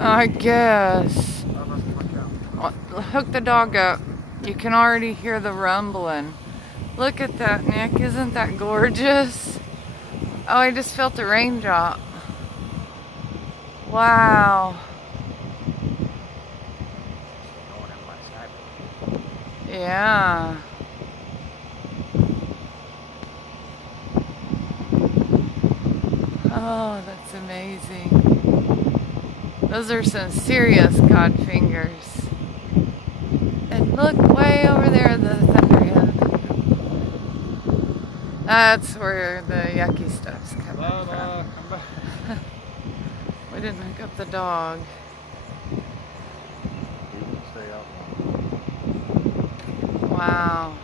I guess. Well, hook the dog up. You can already hear the rumbling. Look at that, Nick. Isn't that gorgeous? Oh, I just felt a raindrop. Wow. Yeah. Oh, that's amazing. Those are some serious cod fingers. And look way over there, the thunderhead. That's where the yucky stuff's coming from. We didn't hook up the dog. Wow.